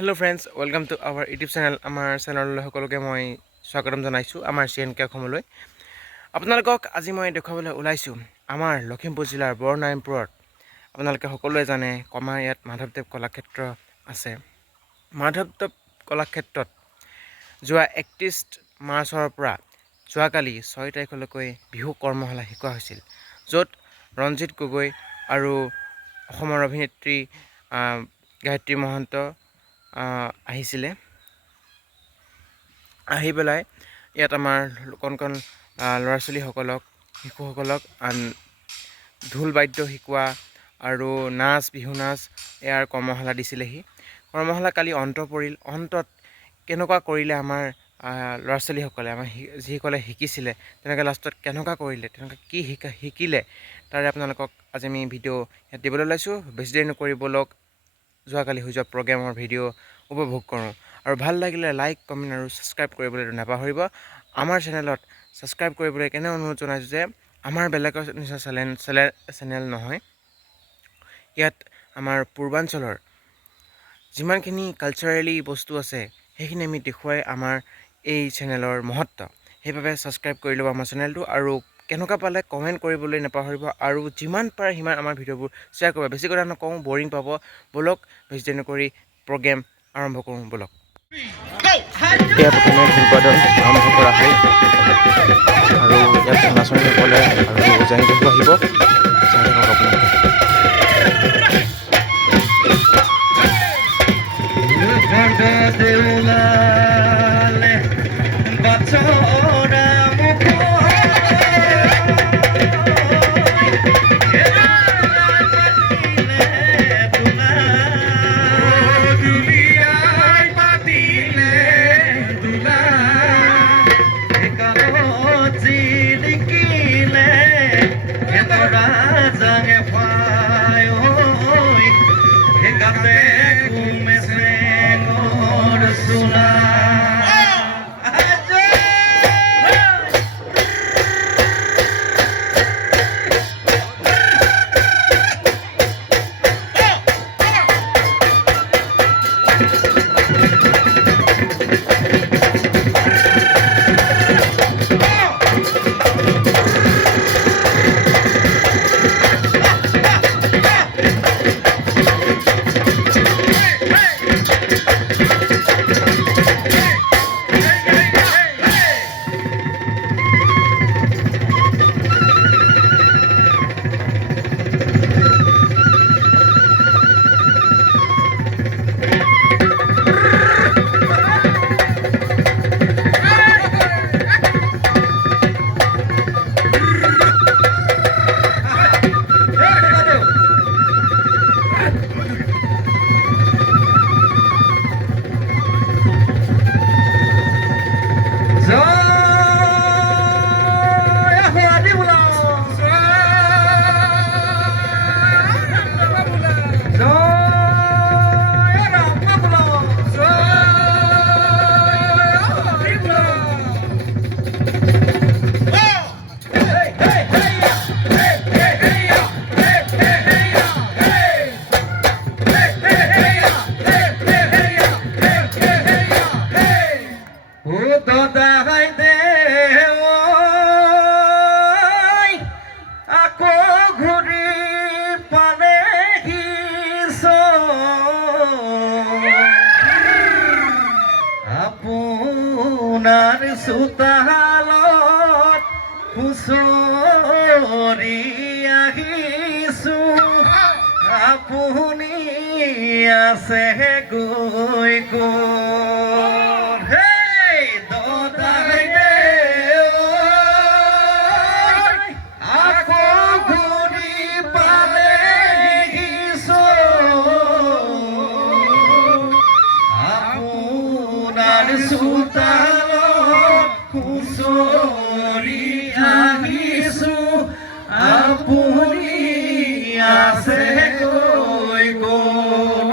Hello' friends, welcome to our YouTube channel. আমাৰ চেনেললৈ সকলোকে মই স্বাগতম জনাইছোঁ আমাৰ CNK অসমলৈ। আপোনালোকক আজি মই দেখুৱাবলৈ ওলাইছোঁ আমাৰ লখিমপুৰ জিলাৰ বৰনাৰায়ণপুৰত। আপোনালোকে সকলোৱে জানে আমাৰ ইয়াত মাধৱদেৱ কলাক্ষেত্ৰ আছে। মাধৱদেৱ কলাক্ষেত্ৰত যোৱা 31 মাৰ্চৰ পৰা যোৱাকালি 6 তাৰিখলৈকৈ বিহু কৰ্মশালা শিকোৱা হৈছিল, য'ত ৰঞ্জিত গগৈ আৰু অসমৰ অভিনেত্ৰী গায়ত্ৰী মহন্ত আহিছিলে। আহি পেলাই ইয়াত আমাৰ কণ কণ ল'ৰা ছোৱালীসকলক, শিশুসকলক ঢোল বাদ্য শিকোৱা আৰু বিহু নাচ ইয়াৰ কৰ্মশালা দিছিলেহি। কৰ্মশালা কালি অন্ত পৰিল। অন্তত কেনেকুৱা কৰিলে আমাৰ ল'ৰা ছোৱালীসকলে, আমাৰ যিসকলে শিকিছিলে তেনেকৈ লাষ্টত কেনেকুৱা কৰিলে, তেনেকৈ কি শিকিলে তাৰে আপোনালোকক আজি আমি ভিডিঅ' ইয়াত দিবলৈ ওলাইছোঁ। বেছি দেৰি নকৰি ব'লক যোৱাকালি হৈ যোৱা প্ৰগ্ৰেমৰ ভিডিঅ' উপভোগ কৰোঁ। আৰু ভাল লাগিলে লাইক, কমেণ্ট আৰু ছাবস্ক্ৰাইব কৰিবলৈ নাপাহৰিব। আমাৰ চেনেলত ছাবস্ক্ৰাইব কৰিবলৈ কেনে অনুৰোধ জনাইছোঁ যে আমাৰ বেলেগৰ নিচিনা চেনেল নহয়। ইয়াত আমাৰ পূৰ্বাঞ্চলৰ যিমানখিনি কালচাৰেলি বস্তু আছে সেইখিনি আমি দেখুৱাই আমাৰ এই চেনেলৰ মহত্ব। সেইবাবে ছাবস্ক্ৰাইব কৰি ল'ব আমাৰ চেনেলটো, আৰু কেনেকুৱা পালে কমেণ্ট কৰিবলৈ নাপাহৰিব, আৰু যিমান পাৰে সিমান আমাৰ ভিডিঅ'বোৰ শ্বেয়াৰ কৰিব। বেছি কথা নকওঁ, বৰিং পাব। ব'লক বেছি দেৰি নকৰি প্ৰগ্ৰেম আৰম্ভ কৰোঁ ব'লক। ইয়াত প্ৰথমে ঢোলবাদন আৰম্ভ কৰা হয় আৰু ইয়াত নাচনীসকলে আৰু জানি বিহু আহিব। চাই থাকক আপোনালোকে। চোতালত হুঁচৰি আহিছোঁ, আপুনি আছে গৈ ক'ত? হেই দদাই আকৌ ঘূৰি পালেহিছোঁ, আপোনাৰ চোতালত হুঁচৰি আহিছোঁ, আপুনি আছে গৈ ক'ত?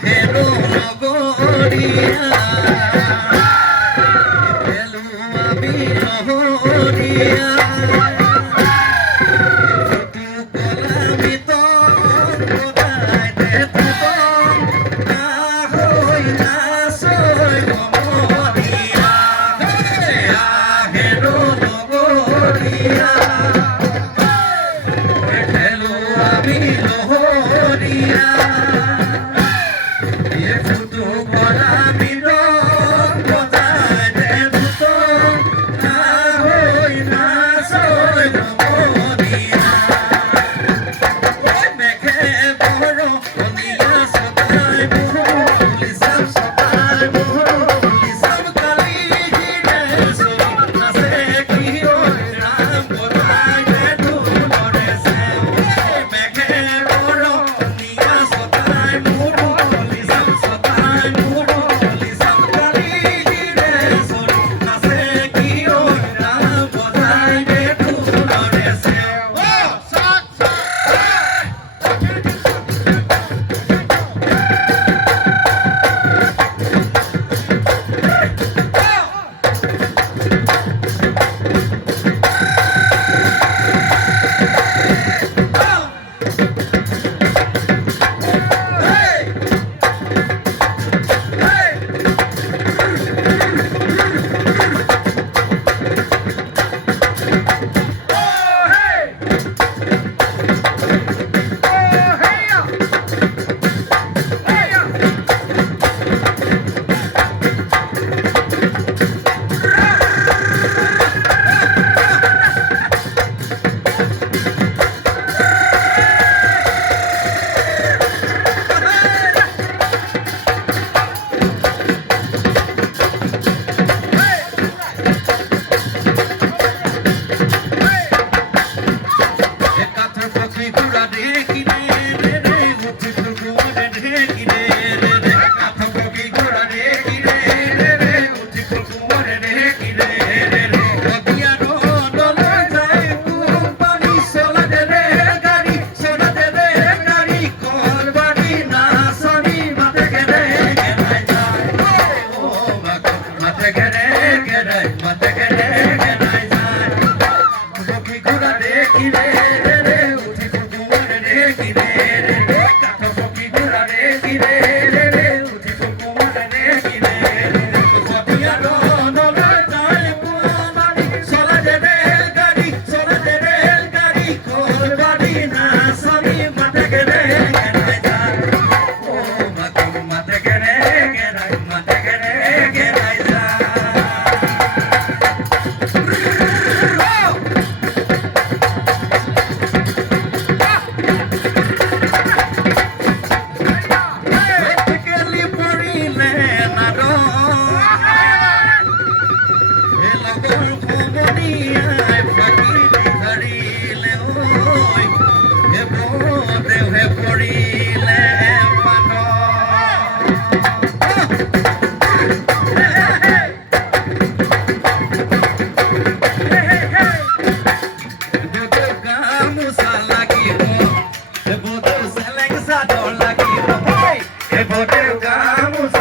Hey, Vamos